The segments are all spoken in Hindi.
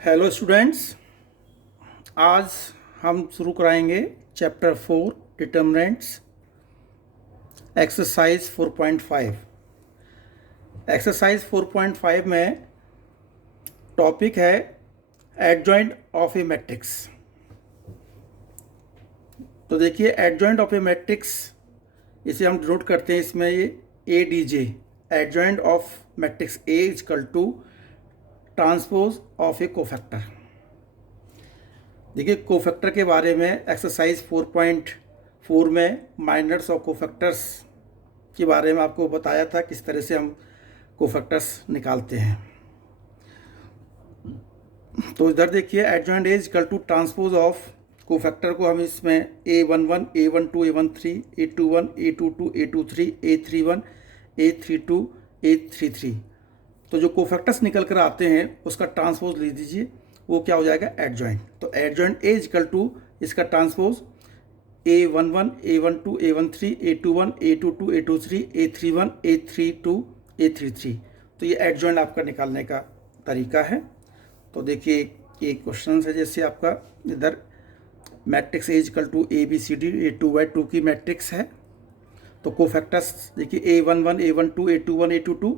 हेलो स्टूडेंट्स, आज हम शुरू कराएंगे चैप्टर 4 डिटर्मिनेंट्स एक्सरसाइज 4.5। एक्सरसाइज 4.5 में टॉपिक है एडजॉइंट ऑफ ए मैट्रिक्स। तो देखिए, एडजॉइंट ऑफ ए मैट्रिक्स इसे हम डिनोट करते हैं इसमें ये A D J, adjoint of matrix A equal to transpose of A cofactor. देखिए, कोफैक्टर के बारे में एक्सरसाइज 4.4 में माइनर्स और कोफैक्टर्स के बारे में आपको बताया था, किस तरह से हम कोफैक्टर्स निकालते हैं। तो इधर देखिए, adjoint A equal to transpose of cofactor को हम इसमें A11, A12, A13, A21, A22, A23, A31, A32, A33, तो जो कोफैक्टर्स निकल कर आते हैं उसका ट्रांसपोज ले दीजिए, वो क्या हो जाएगा, एडजॉइंट। तो एडजॉइंट ए इजकल टू इसका transpose A11, A12, A13, A21, A22, A23, A31, A32, A33। तो ये एडजॉइंट आपका निकालने का तरीका है। तो देखिए, एक क्वेश्चन है, जैसे आपका इधर matrix A equal to ABCD, A2/2 की मैट्रिक्स है। तो कोफैक्टर्स देखिए, A11, A12, A21, A22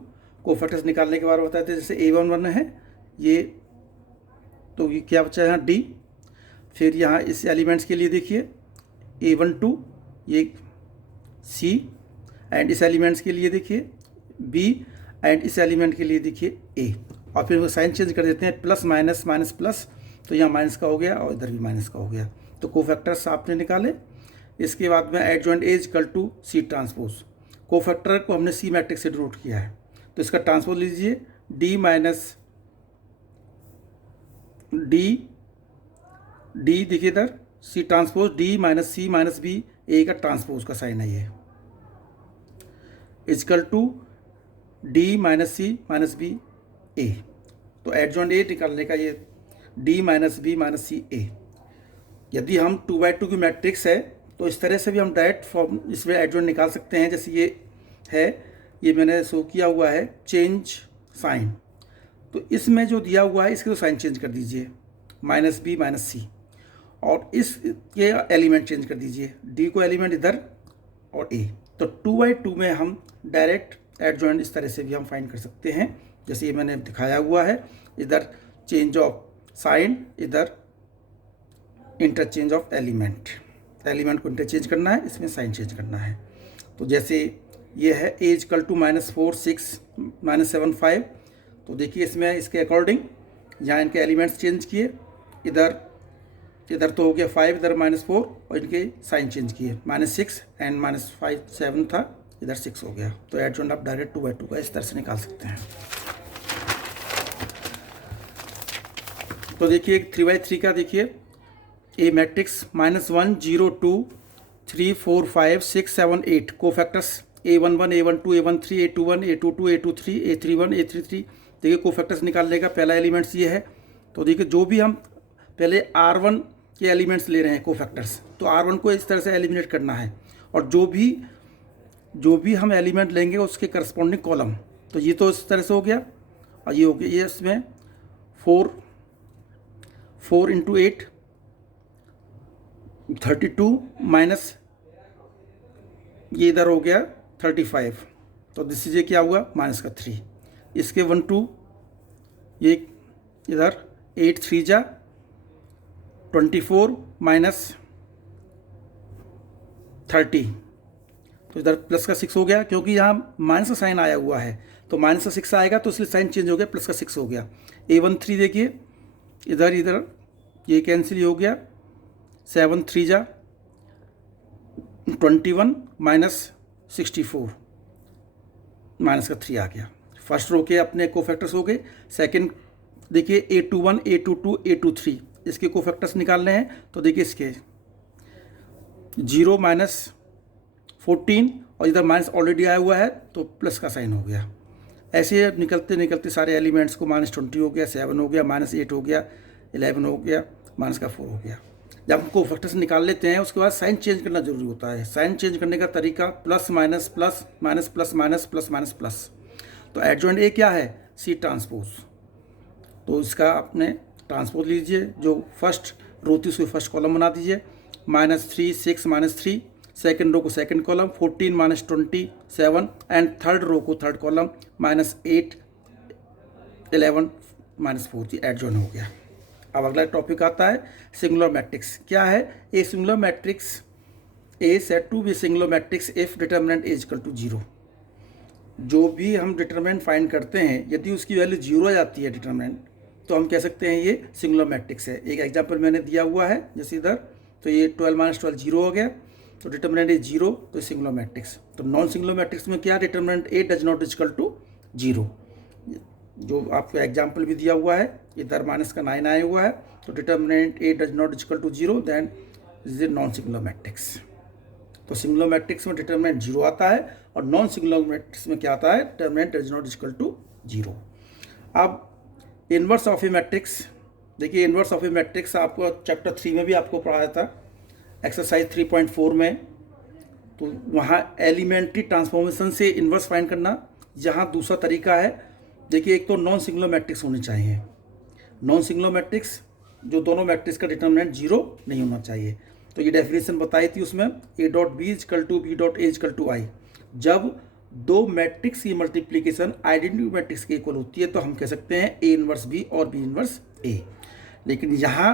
cofactors निकालने के बाद बताते हैं। जैसे A11 है ये, तो ये क्या बचा है यहाँ D। फिर यहाँ इस एलिमेंट्स के लिए देखिए A12 ये C, एंड इस एलिमेंट्स के लिए देखिए B, एंड इस एलिमेंट के लिए देखिए A। और फिर वो साइन चेंज कर देते हैं, प्लस माइनस माइनस प्लस, तो यहाँ माइनस का हो गया और इधर भी माइनस का हो गया। तो कोफैक्टर्स आपने निकाले। इसके बाद में adjoint A equal to C transpose. Cofactor को हमने C मैट्रिक्स से डिनोट किया है, तो इसका ट्रांसपोज लीजिए D माइनस D देखिए इधर C transpose D minus C minus B, A का ट्रांसपोज का साइन है ये, equal to D minus C minus B A। तो एडजॉइंट ए निकालने का ये D minus B minus C A। यदि हम 2/2 की मैट्रिक्स है तो इस तरह से भी हम डायरेक्ट फॉर्म इसमें एडजॉइंट निकाल सकते हैं। जैसे ये है, ये मैंने शो किया हुआ है चेंज साइन, तो इसमें जो दिया हुआ है इसके तो साइन चेंज कर दीजिए, माइनस B माइनस C, और इसके एलिमेंट चेंज कर दीजिए, D को एलिमेंट इधर और A। तो 2/2 में हम डायरेक्ट एडजॉइंट इस तरह से भी हम फाइंड कर सकते हैं, जैसे ये मैंने दिखाया हुआ है। इधर चेंज ऑफ साइन, इधर इंटरचेंज ऑफ एलिमेंट को इंटरचेंज करना है, इसमें साइन चेंज करना है। तो जैसे ये है A इजकल टू -4, 6, -7, 5, तो देखिए इसमें इसके अकॉर्डिंग यहाँ इनके एलिमेंट्स चेंज किए, इधर तो हो गया 5, इधर -4, और इनके साइन चेंज किए, -6 एंड -5, 7 था, इधर 6 हो गया। तो एडजॉइंट आप डायरेक्ट 2/2 का इस तरह से निकाल सकते हैं। तो देखिए 3/3 का देखिए, ए matrix -1, 0, 2, 3, 4, 5, 6, 7, 8 cofactors A11, A12, A13, A21, A22, A23, A31, A33। देखिए कोफैक्टर्स निकालने का पहला एलिमेंट्स ये है। तो देखिए, जो भी हम पहले R1 के एलिमेंट्स ले रहे हैं कोफैक्टर्स, तो R1 को इस तरह से एलिमिनेट करना है, और जो भी हम एलिमेंट लेंगे उसके करस्पॉन्डिंग कॉलम। तो ये तो इस तरह से हो गया, और ये हो गया, ये इसमें 4 × 8 32 माइनस ये इधर हो गया 35, तो दिस इज ये क्या हुआ, माइनस का 3। इसके 1, 2 ये इधर 8, 3 जा 24 माइनस 30, तो इधर प्लस का 6 हो गया, क्योंकि यहाँ माइनस का साइन आया हुआ है, तो माइनस का 6 आएगा, तो इसलिए साइन चेंज हो गया, प्लस का 6 हो गया। A13 देखिए, इधर ये कैंसिल हो गया, 7, 3 जा 21 माइनस 64, माइनस का 3 आ गया। फर्स्ट रो के अपने कोफैक्टर्स हो गए। सेकंड देखिए A21, A22, A23 इसके कोफैक्टर्स निकालने हैं। तो देखिए इसके 0 माइनस 14, और इधर माइनस ऑलरेडी आया हुआ है, तो प्लस का साइन हो गया। ऐसे निकलते निकलते सारे एलिमेंट्स को -20 हो गया, 7 हो गया, -8 हो गया, 11 हो गया, माइनस का 4 हो गया। जब हम कोफैक्टर्स निकाल लेते हैं उसके बाद साइन चेंज करना जरूरी होता है। साइन चेंज करने का तरीका plus minus plus minus plus minus plus minus plus. तो एडजॉइंट ए क्या है, सी ट्रांसपोज। तो इसका आपने ट्रांसपोज लीजिए, जो फर्स्ट रो थी उसको फर्स्ट कॉलम बना दीजिए, -3 6 -3, सेकेंड रो को second column, 14 -27 and third row को थर्ड कॉलम, -8 11 -4 जी एडजॉइन हो गया। अब अगला टॉपिक आता है सिंगुलर मैट्रिक्स। क्या है? A singular matrix A set to be singular matrix if determinant is equal to 0। जो भी हम डिटर्मिनेंट फाइंड करते हैं, यदि उसकी वैल्यू 0 आ जाती है डिटर्मिनेंट, तो हम कह सकते हैं ये सिंगुलर मैट्रिक्स है। एक एग्जांपल मैंने दिया हुआ है जैसे इधर, तो ये 12 - 12 0 हो गया, तो डिटर्मिनेंट इज 0, तो सिंगुलर मैट्रिक्स। तो नॉन सिंगुलर मैट्रिक्स में क्या? Determinant A does not equal to 0। जो आपको एग्जाम्पल भी दिया हुआ है, इधर -9 आया हुआ है, तो determinant A does not equal to 0, then is a non singular matrix. तो सिंगुलर मैट्रिक्स में डिटर्मिनेंट 0 आता है और नॉन सिंगुलर मैट्रिक्स में क्या आता है? Determinant is not equal to 0। अब इनवर्स ऑफ ए मैट्रिक्स देखिए, इनवर्स ऑफ ए मैट्रिक्स आपको चैप्टर 3 में भी आपको पढ़ाया था, एक्सरसाइज 3.4 में। तो वहाँ एलिमेंट्री ट्रांसफॉर्मेशन से इनवर्स फाइंड करना। यहाँ दूसरा तरीका है, देखिए, एक तो नॉन सिंगुलर मैट्रिक्स होने चाहिए। नॉन सिंगुलर मैट्रिक्स, जो दोनों मैट्रिक्स का डिटर्मिनेंट 0 नहीं होना चाहिए। तो ये डेफिनेशन बताई थी उसमें, A dot B equal to B dot A equal to I. जब दो मैट्रिक्स की मल्टीप्लिकेशन आइडेंटिटी मैट्रिक्स के इक्वल होती है तो हम कह सकते हैं ए इनवर्स बी और बी इनवर्स ए। लेकिन यहाँ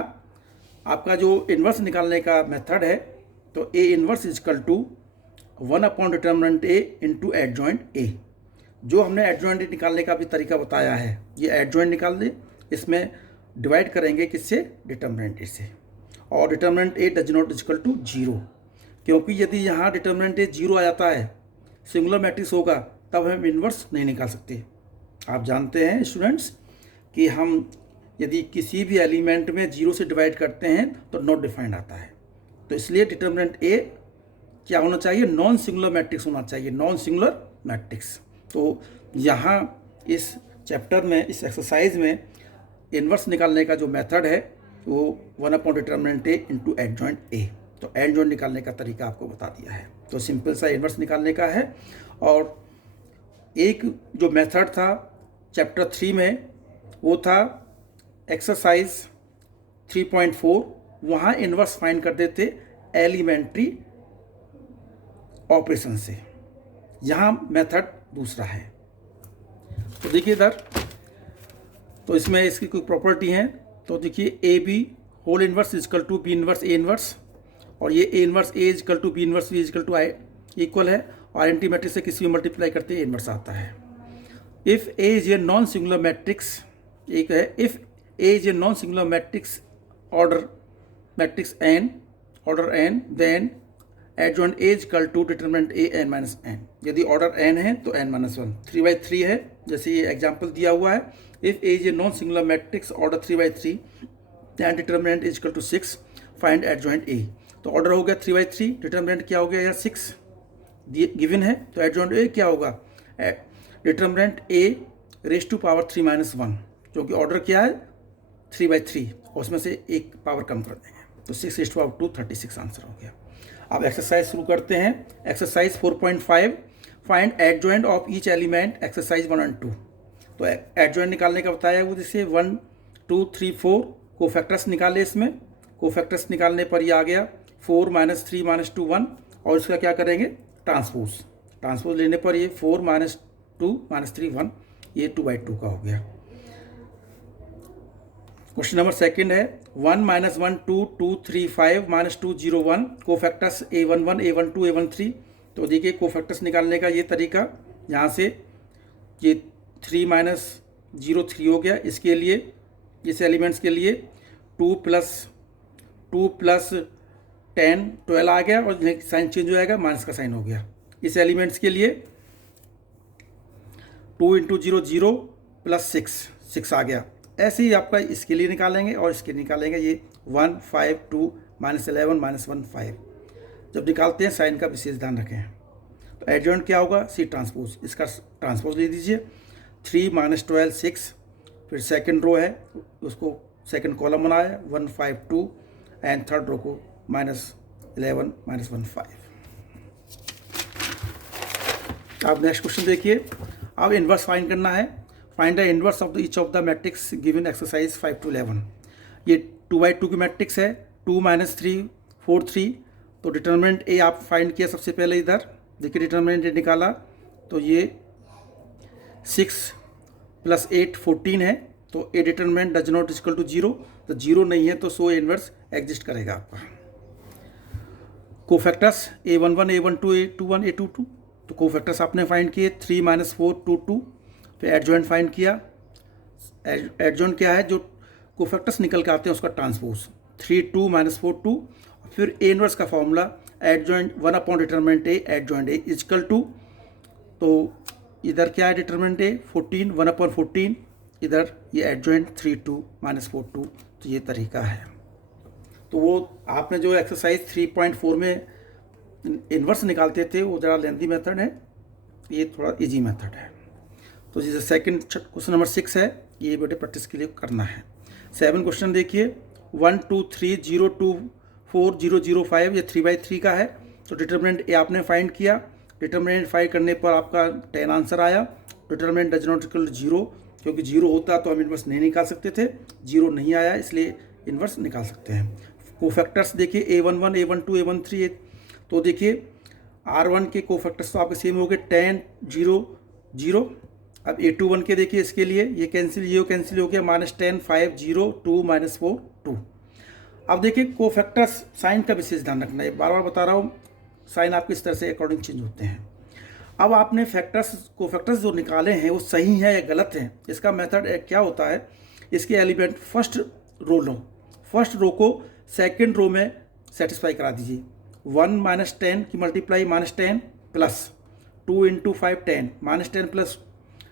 आपका जो इनवर्स निकालने का मेथड है, तो A inverse equal to 1 upon determinant A into adjoint A. जो हमने एडजॉइंट निकालने का भी तरीका बताया है, ये एडजॉइंट निकाल दें, इसमें डिवाइड करेंगे किससे? डिटर्मिनेंट ए से। और determinant A does not equal to 0, क्योंकि यदि यहाँ डिटर्मिनेंट ए 0 आ जाता है, सिंगुलर मैट्रिक्स होगा, तब हम इन्वर्स नहीं निकाल सकते। आप जानते हैं स्टूडेंट्स कि हम यदि किसी भी एलिमेंट में 0 से डिवाइड करते हैं तो नॉट डिफाइंड आता है। तो इसलिए डिटर्मिनेंट ए क्या होना चाहिए? नॉन सिंगुलर मैट्रिक्स होना चाहिए, नॉन सिंगुलर मैट्रिक्स। तो यहाँ इस चैप्टर में, इस एक्सरसाइज में इन्वर्स निकालने का जो मेथड है वो 1 upon determinant A into adjoint A. तो एडजॉइंट निकालने का तरीका आपको बता दिया है। तो सिंपल सा इन्वर्स निकालने का है। और एक जो मेथड था चैप्टर 3 में, वो था एक्सरसाइज 3.4। वहाँ इन्वर्स फाइंड करते थे एलिमेंट्री ऑपरेशन से। यहाँ मेथड दूसरा है। तो देखिए इधर, तो इसमें इसकी कोई प्रॉपर्टी है। तो देखिए, A B whole inverse equal to B inverse A inverse, और ये A inverse A equal to B inverse B equal to I equal है। और आइडेंटिटी मैट्रिक्स से किसी भी मल्टीप्लाई करते हैं इनवर्स आता है। If A is a non singular matrix, एक है if A is a non singular matrix order matrix N, order N, then adjoint A equal to determinant A N minus N. यदि ऑर्डर एन है तो एन माइनस 1, 3/3 है, जैसे ये एग्जाम्पल दिया हुआ है। If A is a non singular matrix order 3/3 than determinant is equal to 6, find adjoint A. तो ऑर्डर हो गया 3/3, डिटरमिनेंट क्या हो गया? या 6 गिवन है, तो एडजॉइंट ए क्या होगा? Determinant A raise to power 3 - 1, क्योंकि ऑर्डर क्या है? 3/3, और उसमें से एक पावर कम कर देंगे, तो 6 रेज टू पावर 2, 36 आंसर हो गया। अब एक्सरसाइज शुरू करते हैं। Exercise 4.5, find adjoint of each element, exercise 1 और 2। तो एडजॉइंट निकालने का बताया वो, जैसे 1 2 3 4 कोफैक्टर्स निकाले। इसमें कोफैक्टर्स निकालने पर ये आ गया 4 - 3 - 2 1, और इसका क्या करेंगे? ट्रांसपोज। ट्रांसपोज लेने पर ये 4 - 2 - 3 1, ये 2/2 का हो गया। क्वेश्चन नंबर सेकंड है 1 - 1 2 2 3 5 - 2 0 1 कोफैक्टर्स A11 A12 A13। तो देखिए कोफैक्टर्स निकालने का ये तरीका, यहाँ से ये 3 - 0 3 हो गया। इसके लिए, इस एलिमेंट्स के लिए 2 + 10 12 आ गया, और साइन चेंज हो जाएगा, माइनस का साइन हो गया। इस एलिमेंट्स के लिए 2 × 0 0 + 6 आ गया। ऐसे ही आपका इसके लिए निकालेंगे और इसके निकालेंगे। ये 1 5 2 -11 -1 5। जब निकालते हैं साइन का विशेष ध्यान रखें। तो एडजॉइंट क्या होगा? सी ट्रांसपोज। इसका ट्रांसपोज ले दीजिए। 3 - 12 6, फिर सेकंड रो है उसको सेकंड कॉलम बनाया 1 5 2, एंड थर्ड रो को -11 -1 5। अब नेक्स्ट क्वेश्चन देखिए। अब इन्वर्स फाइंड करना है। Find the inverse of the each of the matrix given exercise 5 to 11। ये 2/2 की मैट्रिक्स है, 2 - 3 4 3। तो डिटर्मिनेंट ए आप फाइंड किया सबसे पहले, इधर देखिए डिटर्मिनेंट ए निकाला तो ये 6 + 8 14 है। तो A determinant does not equal to 0, तो 0 नहीं है तो सो इनवर्स एग्जिस्ट करेगा आपका। Cofactors A11 A12 A21 A22, तो कोफैक्टर्स आपने फाइंड किए 3 - 4 2 2। फिर एडजॉइंट फाइंड किया, एडजॉइंट क्या है, जो कोफैक्टर्स निकल के आते हैं उसका ट्रांसपोज 3 2 - 4 2। फिर ए इनवर्स का formula adjoint 1 upon determinant A adjoint A equal to, तो इधर क्या है डिटर्मिनेंट ए 14 1 अपॉन 14, इधर ये एडजॉइंट 3 2 - 4 2। तो ये तरीका है। तो वो आपने जो एक्सरसाइज 3.4 में इन्वर्स निकालते थे वो ज़रा लेंथी मेथड है, ये थोड़ा इजी मेथड है। तो जैसे सेकंड क्वेश्चन नंबर 6 है, ये बेटे प्रैक्टिस के लिए करना है। 7 क्वेश्चन देखिए 1 2 3 0 2 4 0 0 5, ये 3/3 का है। तो डिटर्मिनेंट ए आपने फाइंड किया, डिटर्मिनेंट फाइंड करने पर आपका 10 आंसर आया। डिटर्मिनेंट डज नॉट इक्वल 0, क्योंकि 0 होता तो हम इन्वर्स नहीं निकाल सकते थे, 0 नहीं आया इसलिए इन्वर्स निकाल सकते हैं। कोफैक्टर्स देखिए A11 A12 A13, तो देखिए R1 के कोफैक्टर्स तो आपके सेम हो गए 10 0 0। अब A21 के देखिए, इसके लिए ये कैंसिल हो गया -10 5 0 2 - 4 2। अब देखिए कोफैक्टर्स साइन का विशेष ध्यान रखना है, बार बार बता रहा हूँ, साइन आपके इस तरह से अकॉर्डिंग चेंज होते हैं। अब आपने कोफैक्टर्स जो निकाले हैं वो सही हैं या गलत हैं, इसका मेथड क्या होता है, इसके एलिमेंट फर्स्ट रो को सेकंड रो में सेटिस्फाई करा दीजिए। 1 - 10 की मल्टीप्लाई -10 प्लस 2 × 5 10 -10 प्लस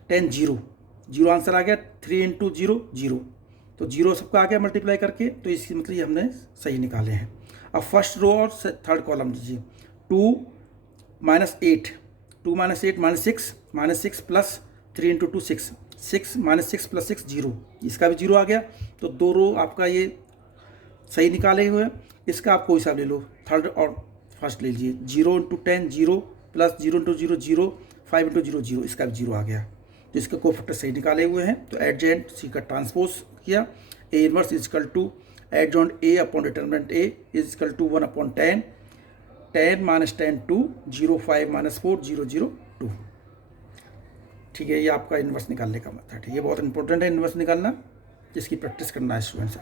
10 0 आंसर आ गया। 3 × 0 0, तो 0 सबका आ गया मल्टीप्लाई करके, तो इसकी मतलब ये हमने सही निकाले हैं। अब फर्स्ट रो और थर्ड कॉलम दीजिए 2 - 8 2 - 8 -6 प्लस 3 × 2 6 6 -6 प्लस 6 0, इसका भी 0 आ गया। तो 2 रो आपका ये सही निकाले हुए हैं। इसका आप कोई सा ले लो, थर्ड और फर्स्ट ले लीजिए। 0 × 10 0 प्लस 0 × 0 0 5 × 0 0, इसका भी 0 आ गया। तो इसका कोफैक्टर सही निकाले हुए हैं। तो एडजॉइंट सी का ट्रांसपोज किया, A inverse equal to adjoint A upon determinant A equal to 1 upon 10 10 - 10 2 0 5 - 4 0 0 2। ठीक है, ये आपका इन्वर्स निकालने का मेथड है। ये बहुत इंपॉर्टेंट है इन्वर्स निकालना, जिसकी प्रैक्टिस करना है स्टूडेंट से।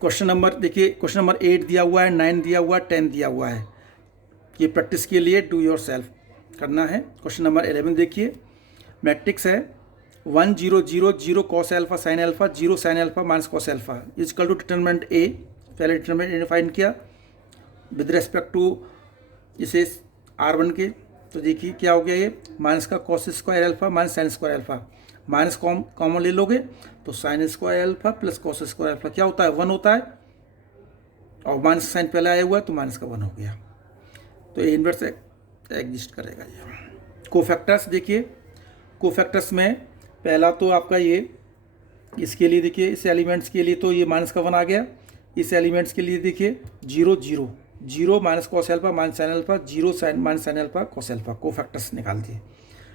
क्वेश्चन नंबर देखिए, क्वेश्चन नंबर 8 दिया हुआ है, 9 दिया हुआ है, 10 दिया हुआ है। ये प्रैक्टिस के लिए डू योर सेल्फ करना है। क्वेश्चन नंबर 11 देखिए, मैट्रिक्स है 1 0 0 0 cos alpha sin alpha 0 sin alpha minus cos alpha equal to determinant A. पहले डिटर्मिनेंट ए फाइंड किया विद रेस्पेक्ट टू इसे R1 के, तो देखिए क्या हो गया, ये माइनस का cos square alpha minus sin square alpha, minus common ले लोगे तो sin square alpha plus cos square alpha क्या होता है, 1 होता है, और माइनस साइन पहले आया हुआ है तो माइनस का 1 हो गया। तो ये इन्वर्स एग्जिस्ट करेगा। ये कोफैक्टर्स देखिए, कोफैक्टर्स में पहला तो आपका ये, इसके लिए देखिए, इस एलिमेंट्स के लिए तो ये माइनस का 1 आ गया। इस एलिमेंट्स के लिए देखिए 0 0 0 minus cos alpha minus sin alpha 0 minus sin alpha cos alpha, cofactors निकाल दिए।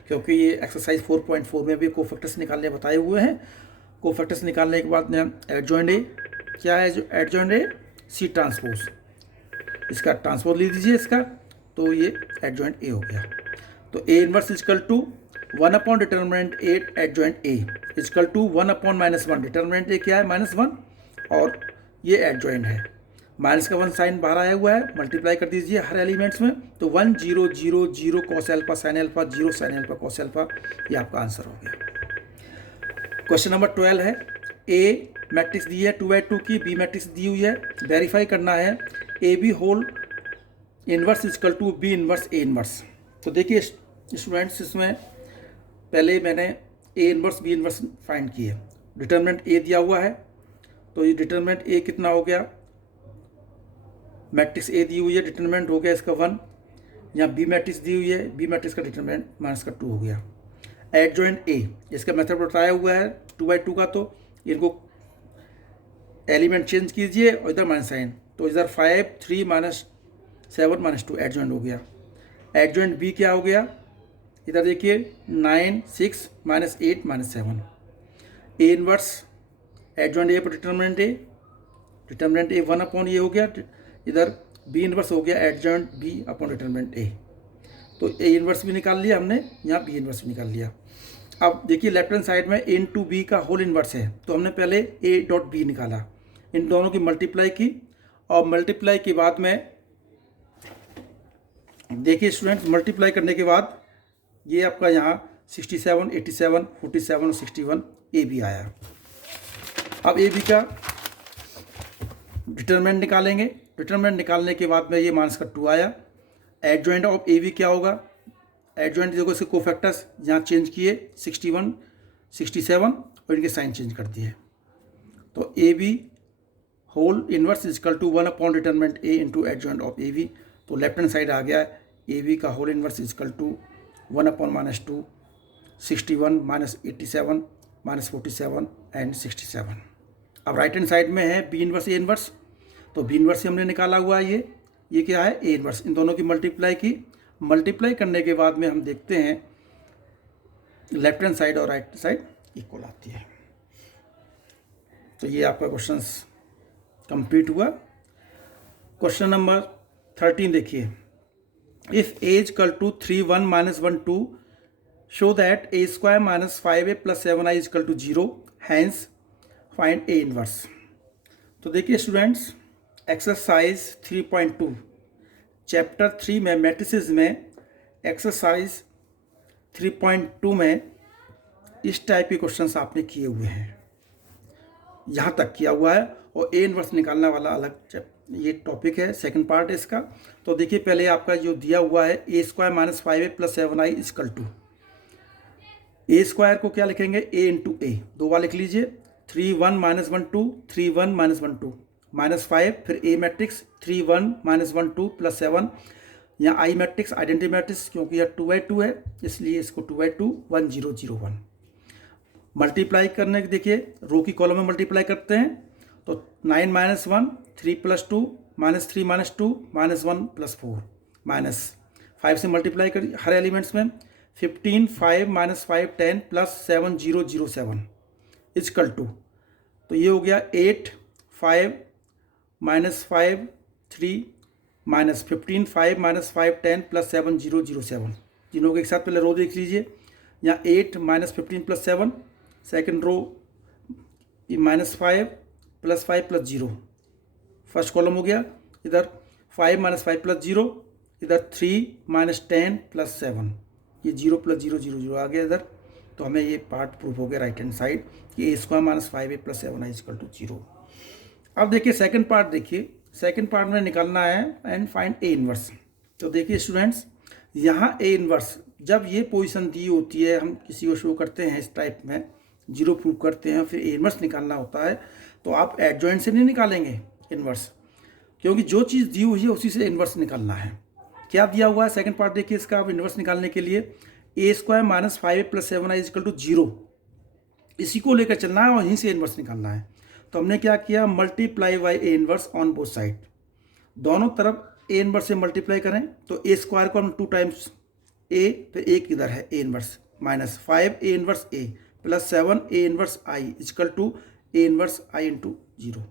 क्योंकि ये एक्सरसाइज 4.4 में भी कोफैक्टर्स निकालने बताए हुए हैं। कोफैक्टर्स निकालने के बाद एडजॉइंट ए क्या है, जो एडजॉइंट ए सी ट्रांसपोज, इसका ट्रांसपोज ले दीजिए इसका, तो ये एडजॉइंट ए हो गया। तो A inverse equal to 1 upon determinant A adjoint A equal to 1 upon -1, determinant A क्या है -1, और ये एडजॉइंट है। माइनस का 1 साइन बाहर आया हुआ है, मल्टीप्लाई कर दीजिए हर एलिमेंट्स में, तो 1 0 0 0 cos alpha sin alpha 0 sin alpha cos alpha, ये आपका आंसर हो गया। क्वेश्चन नंबर 12 है, ए मैट्रिक्स दी है 2/2 की, बी मैट्रिक्स दी हुई है, वेरीफाई करना है A B whole inverse equal to B inverse A inverse. तो देखिए स्टूडेंट्स, इसमें पहले मैंने A inverse B inverse find की है। डिटर्मिनेंट ए दिया हुआ है, तो ये डिटर्मिनेंट ए कितना हो गया, मैट्रिक्स ए दी हुई है, डिटर्मिनेंट हो गया इसका 1। यहाँ बी मैट्रिक्स दी हुई है, बी मैट्रिक्स का डिटर्मिनेंट माइनस का 2 हो गया। एडजॉइंट ए, इसका मेथड बताया हुआ है 2/2 का, तो इनको एलिमेंट चेंज कीजिए और इधर माइनस साइन, तो इधर 5 3 -7 -2 एडजॉइंट हो गया। एडजॉइंट बी क्या हो गया, इधर देखिए 9 6 minus 8 minus 7, A inverse adjoint A पर डिटर्मिनेंट ए 1 अपॉन ये हो गया, इधर बी इनवर्स हो गया एडजॉइंट बी अपॉन डिटर्मिनेंट ए। तो ए इनवर्स भी निकाल लिया हमने, यहाँ बी इनवर्स भी निकाल लिया। अब देखिए लेफ्ट हैंड साइड में ए इंटू बी का होल इनवर्स है, तो हमने पहले ए डॉट बी निकाला, इन दोनों की मल्टीप्लाई की, और मल्टीप्लाई के बाद में देखिए स्टूडेंट्स, मल्टीप्लाई करने के बाद ये आपका यहाँ 67 87 47 और 61 ए बी आया। अब ए बी का डिटरमिनेंट निकालेंगे, डिटरमिनेंट निकालने के बाद में ये माइनस का 2 आया। एडजॉइंट ऑफ ए बी क्या होगा, एडजॉइंट देखो इसके कोफैक्टर्स यहाँ चेंज किए 61 67 और इनके साइन चेंज कर दिए, तो A B whole inverse equal to 1 upon determinant A into adjoint of A B. तो लेफ्ट हैंड साइड आ गया ए बी का whole inverse equal to 1 upon minus 2 61 minus 87 minus 47 and 67। अब राइट हैंड साइड में है बी इनवर्स ए इनवर्स, तो बी इनवर्स से हमने निकाला हुआ है ये क्या है ए इनवर्स, इन दोनों की मल्टीप्लाई की, मल्टीप्लाई करने के बाद में हम देखते हैं लेफ्ट हैंड साइड और राइट हैंड साइड इक्वल आती है। तो ये आपका क्वेश्चन कंप्लीट हुआ। क्वेश्चन नंबर 13 देखिए, if A equal to 3 1 minus 1 2 show that A square minus 5a plus 7i equal to 0, hence find A inverse. तो देखिए स्टूडेंट्स, एक्सरसाइज 3.2 चैप्टर 3 में मैट्रिसेस में एक्सरसाइज 3.2 में इस टाइप के क्वेश्चंस आपने किए हुए हैं, यहाँ तक किया हुआ है, और ए इनवर्स निकालने वाला अलग ये टॉपिक है, सेकंड पार्ट है इसका। तो देखिए पहले आपका जो दिया हुआ है A square minus 5a plus 7i equal to, A square को क्या लिखेंगे ए इंटू ए, दो बार लिख लीजिए, 3 1 माइनस 1 2 3 1 माइनस 1 2 माइनस 5, फिर ए मैट्रिक्स 3 1 माइनस 1 2 प्लस 7, यहाँ आई मैट्रिक्स आइडेंटिटी मैट्रिक्स, क्योंकि यह 2/2 है इसलिए इसको 2/2 1 0 0 1। मल्टीप्लाई करने के देखिए रो की कॉलम में मल्टीप्लाई करते हैं, तो 9 minus 1 3 plus 2 minus 3 minus 2 minus 1 plus 4 minus 5 से मल्टीप्लाई कर हर एलिमेंट्स में 15 5 माइनस 5 10 प्लस 7 0 0 7 इजकल टू, तो ये हो गया 8 5 माइनस 5 3 माइनस 15 5 माइनस 5 10 प्लस 7 0 0 7। जिनों के एक साथ पहले रो देख लीजिए, यहाँ 8 माइनस 15 प्लस 7, second row minus 5 plus 5 plus 0, first column हो गया, इधर 5 माइनस 5 प्लस 0, इधर 3 माइनस 10 प्लस 7, ये 0 प्लस 0 0 0 आ गया इधर। तो हमें ये पार्ट प्रूफ हो गया राइट हैंड साइड कि A square minus 5a plus 7i equal to 0। अब देखिए सेकंड पार्ट, देखिए सेकंड पार्ट में निकालना है एंड फाइंड ए इनवर्स। तो देखिए स्टूडेंट्स, यहाँ ए इनवर्स जब ये पोजीशन दी होती है, हम किसी को शो करते हैं इस टाइप में, 0 प्रूव करते हैं, फिर ए इनवर्स निकालना होता है, तो आप एडजॉइंट से नहीं निकालेंगे इनवर्स, क्योंकि जो चीज़ दी हुई है उसी से इनवर्स निकालना है। क्या दिया हुआ है सेकंड पार्ट देखिए इसका, अब इनवर्स निकालने के लिए A square minus 5a plus 7i equal to 0, इसी को लेकर चलना है और यहीं से इनवर्स निकालना है। तो हमने क्या किया, multiply by A inverse on both side, दोनों तरफ ए इनवर्स से मल्टीप्लाई करें, तो ए स्क्वायर को हम 2 टाइम्स ए, फिर एक इधर है A inverse minus 5 A inverse A plus 7 A inverse I equal to A inverse I into 0।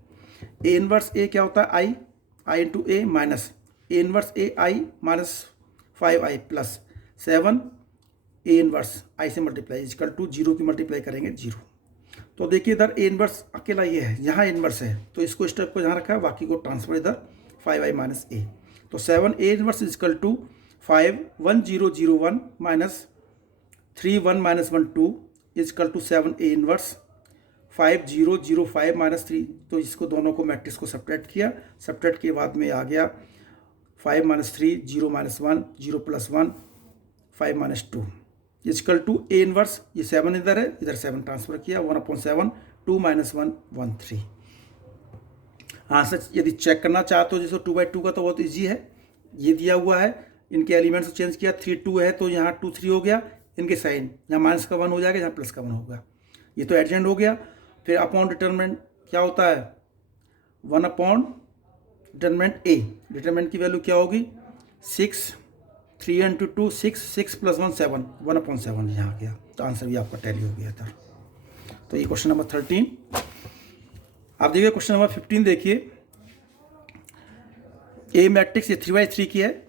A inverse A क्या होता है I into A minus A inverse A I minus 5i plus 7 A inverse I से मल्टीप्लाई इक्वल टू 0 की मल्टीप्लाई करेंगे 0। तो देखिए इधर ए इनवर्स अकेला ये है, यहाँ इनवर्स है, तो इसको स्टेप को यहाँ रखा है, बाकी को ट्रांसफर इधर 5i माइनस ए, तो 7 A inverse equal to 5 1 0 0 1 minus 3 1 minus 1 2 equal to 7 A inverse 5 0 0 5 minus 3। तो इसको दोनों को मैट्रिक्स को सब्ट्रैक्ट किया, सब्ट्रैक्ट के बाद में आ गया 5 minus 3 0 minus 1 0 plus 1 5 minus 2 equal to A inverse, ये 7 इधर है, इधर 7 ट्रांसफर किया, 1/7 2 माइनस 1 1 3। हाँ सच, यदि चेक करना चाहते हो जैसे 2/2 का तो बहुत ईजी है, ये दिया हुआ है, इनके एलिमेंट्स को चेंज किया, 3 2 है तो यहाँ 2 3 हो गया, इनके साइन यहाँ माइनस का 1 हो जाएगा, यहाँ प्लस का 1 होगा, ये तो एडजेंट हो गया। फिर अपॉन डिटरमिनेंट क्या होता है, 1/डिटरमिनेंट ए, डिटरमिनेंट की वैल्यू क्या होगी 6 3 इंटू 2 6, 6 प्लस 1 7, 1/7 यहाँ गया। तो आंसर भी आपका टैली हो गया था। तो ये क्वेश्चन नंबर 13। आप देखिए क्वेश्चन नंबर 15 देखिए। ए मैट्रिक्स ये 3x3 की है।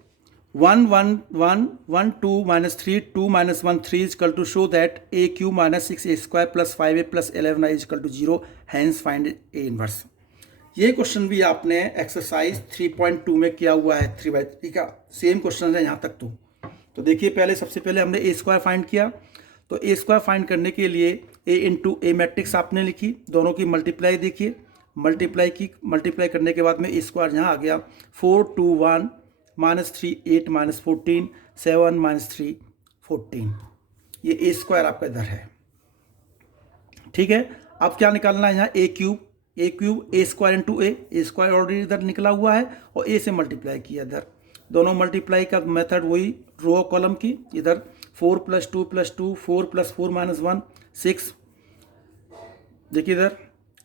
1 1 1 1 2 minus 3 2 minus 1 3 is equal to show that a cube minus 6a square plus 5a plus 11i is equal to 0, hence find a inverse। ये क्वेश्चन भी आपने एक्सरसाइज 3.2 में किया हुआ है 3x3 का, सेम क्वेश्चन है यहाँ तक। तो देखिए पहले सबसे पहले हमने ए स्क्वायर फाइंड किया। तो ए स्क्वायर फाइंड करने के लिए ए इंटू ए मैट्रिक्स आपने लिखी, दोनों की मल्टीप्लाई देखिए, मल्टीप्लाई करने के बाद में ए स्क्वायर यहाँ आ गया। 4 2 1 -3 8 -14 7 -3 14, ये ए स्क्वायर आपका इधर है। ठीक है, अब क्या निकालना है यहाँ, ए क्यूब ए स्क्वायर इंटू ए स्क्वायर ऑलरेडी इधर निकला हुआ है और ए से मल्टीप्लाई किया इधर। दोनों मल्टीप्लाई का मेथड वही रो कॉलम की, इधर 4 + 2 + 2 4 + 4 - 1 6, देखिए इधर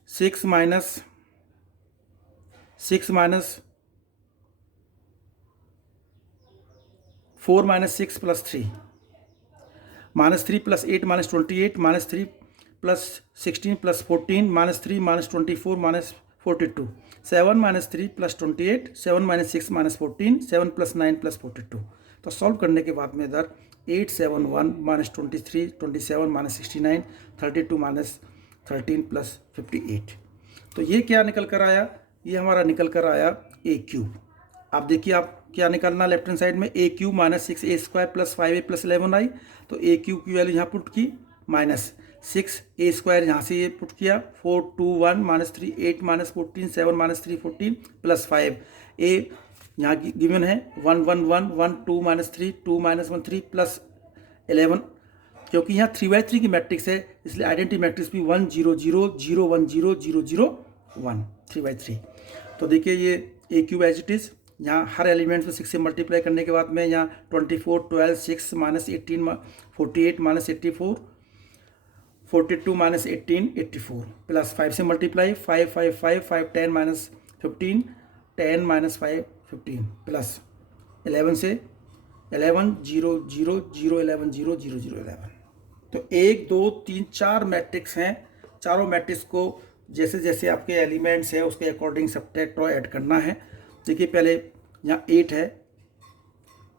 6 माइनस 4 - 6 + 3 -3 + 8 - 28 -3 + 16 + 14 -3 - 24 - 42 7 - 3 + 28 7 - 6 - 14 7 + 9 + 42। तो सॉल्व करने के बाद में इधर 8 7 1 - 23 27 - 69 32 - 13 + 58। तो ये क्या निकल कर आया, ये हमारा निकल कर आया ए क्यूब। आप देखिए आप क्या निकालना लेफ्ट हैंड साइड में, ए cube - 6a square + 5a + 11i। तो ए क्यूब की वैल्यू यहाँ पुट की -6a स्क्वायर यहाँ से ये पुट किया 4 2 1 -3 8 -14 7 -3 14 + 5 ए यहाँ गिवन है 1 1 1 1 2 -3 2 -1 3 + 11। क्योंकि यहाँ 3x3 की मैट्रिक्स है इसलिए आइडेंटिटी मैट्रिक्स भी 1 0 0 0 1 0 0 0 1 3x3। तो देखिए ये ए क्यूब एज इट इज़, यहाँ हर एलिमेंट में 6 से मल्टीप्लाई करने के बाद में यहाँ 24 12 6 -18 48 -84 42 -18 84 + 5 से मल्टीप्लाई 5 5 5 5 10 -15 10 -5 15 + 11 से 11 0 0 0 11 0 0 0 11। तो 1 2 3 4 मैट्रिक्स हैं, चारों मैट्रिक्स को जैसे जैसे आपके एलिमेंट्स हैं उसके अकॉर्डिंग सब्ट्रैक्ट और ऐड करना है। देखिए पहले यहाँ 8 है,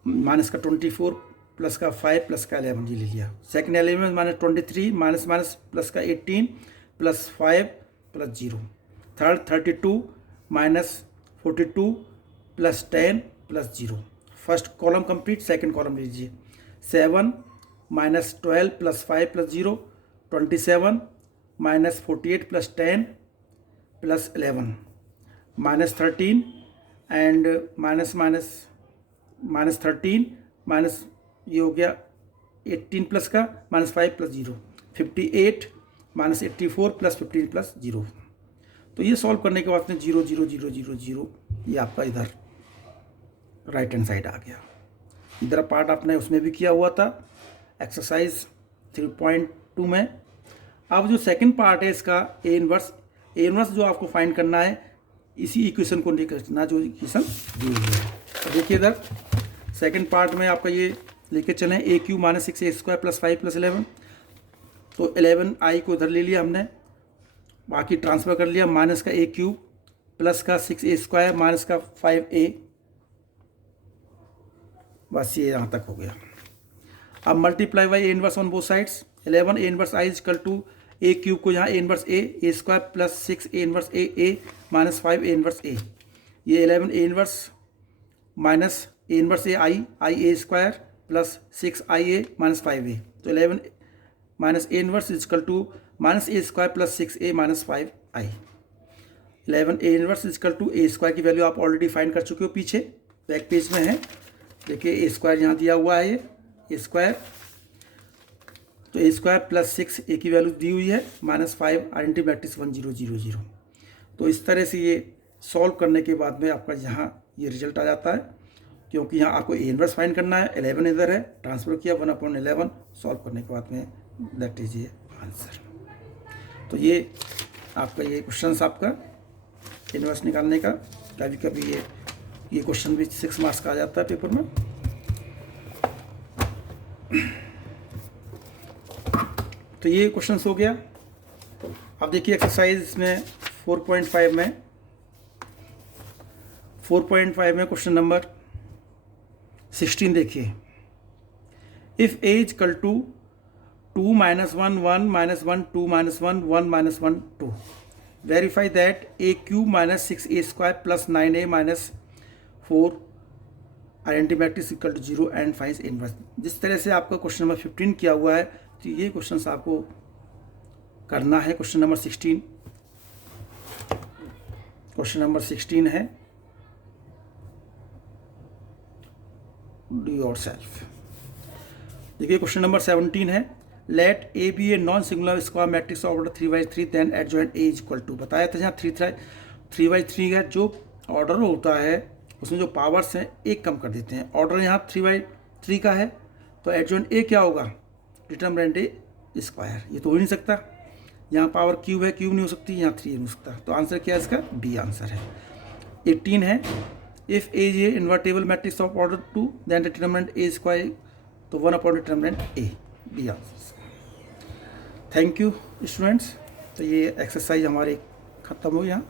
माइनस का 24 प्लस का 5 प्लस का 11 जी ले लिया। सेकंड एलिमेंट -23 माइनस प्लस का 18 + 5 + 0। Third 32 -42 + 10 + 0। First column complete, second column लीजिए 7 -12 + 5 + 0 27 -48 + 10 + 11 -13 एंड -13 माइनस ये हो गया 18 प्लस का -5 + 0 58 -84 + 15 + 0। तो ये सॉल्व करने के बाद में 0 0 0 0 0 ये आपका इधर राइट हैंड साइड आ गया। इधर पार्ट आपने उसमें भी किया हुआ था एक्सरसाइज 3.2 में। अब जो सेकंड पार्ट है इसका ए इनवर्स जो आपको फाइंड करना है इसी इक्वेशन को निकालना जो इक्वेशन दी हुई है। तो देखिए इधर सेकंड पार्ट में आपका ये लेके चलें ए क्यूब -6a स्क्वायर + 5 + 11। तो 11i को इधर ले लिया हमने, बाकी ट्रांसफ़र कर लिया, माइनस का ए क्यूब प्लस का 6a स्क्वायर माइनस का 5a, बस ये यहाँ तक हो गया। अब multiply by A inverse on both sides 11 A inverse I is equal to A cube को यहाँ A inverse A square plus 6 A inverse A minus 5 A inverse A. ये 11 A inverse minus A inverse A I square plus 6 I A minus 5 A. तो 11 minus A inverse is equal to minus A square plus 6 A minus 5 I. 11 A inverse is equal to A square की वैल्यू आप ऑलरेडी फाइंड कर चुके हो, पीछे बैक पेज में है। देखिए ए स्क्वायर यहाँ दिया हुआ है, ये ए स्क्वायर, तो ए स्क्वायर प्लस 6 ए की वैल्यू दी हुई है माइनस 5 आइडेंटिटी मैट्रिक्स 1 0 0 0। तो इस तरह से ये सॉल्व करने के बाद में आपका यहाँ ये रिजल्ट आ जाता है, क्योंकि यहाँ आपको ए इनवर्स फाइंड करना है। 11 इधर है, ट्रांसफर किया 1/11, सॉल्व करने के बाद में दैट इज ये आंसर। तो ये आपका ये क्वेश्चन आपका इनवर्स निकालने का, कभी कभी ये क्वेश्चन भी 6 मार्क्स का आ जाता है पेपर में। तो ये क्वेश्चन हो गया। अब देखिए एक्सरसाइज में 4.5 में 4.5 में क्वेश्चन नंबर 16 देखिए। If A equal to 2 -1 1 -1 2 -1 1 -1 2 verify that a cube minus 6a square plus 9a minus 4 identity matrix equal to 0 and find inverse. जिस तरह से आपका क्वेश्चन नंबर 15 किया हुआ है, तो ये क्वेश्चन आपको करना है। क्वेश्चन नंबर 16, क्वेश्चन नंबर 16 है डू योर सेल्फ। देखिए क्वेश्चन नंबर 17 है let A be a non singular square matrix of order 3/3 then adjoint A is equal to. बताया था यहाँ 3/3 का जो ऑर्डर होता है उसमें जो पावर्स हैं एक कम कर देते हैं। ऑर्डर यहाँ 3/3 का है तो एडजॉइंट ए क्या होगा, डिटरमिनेंट ए स्क्वायर। ये तो हो ही नहीं सकता, यहाँ पावर क्यूब है, क्यूब नहीं हो सकती, यहाँ 3 नहीं हो सकता। तो आंसर क्या है इसका, बी आंसर है। 18 है if A J invertible matrix of order 2 then determinant A square, तो 1 upon determinant A, B answer. Thank you students. तो ये एक्सरसाइज हमारी ख़त्म हो यहाँ।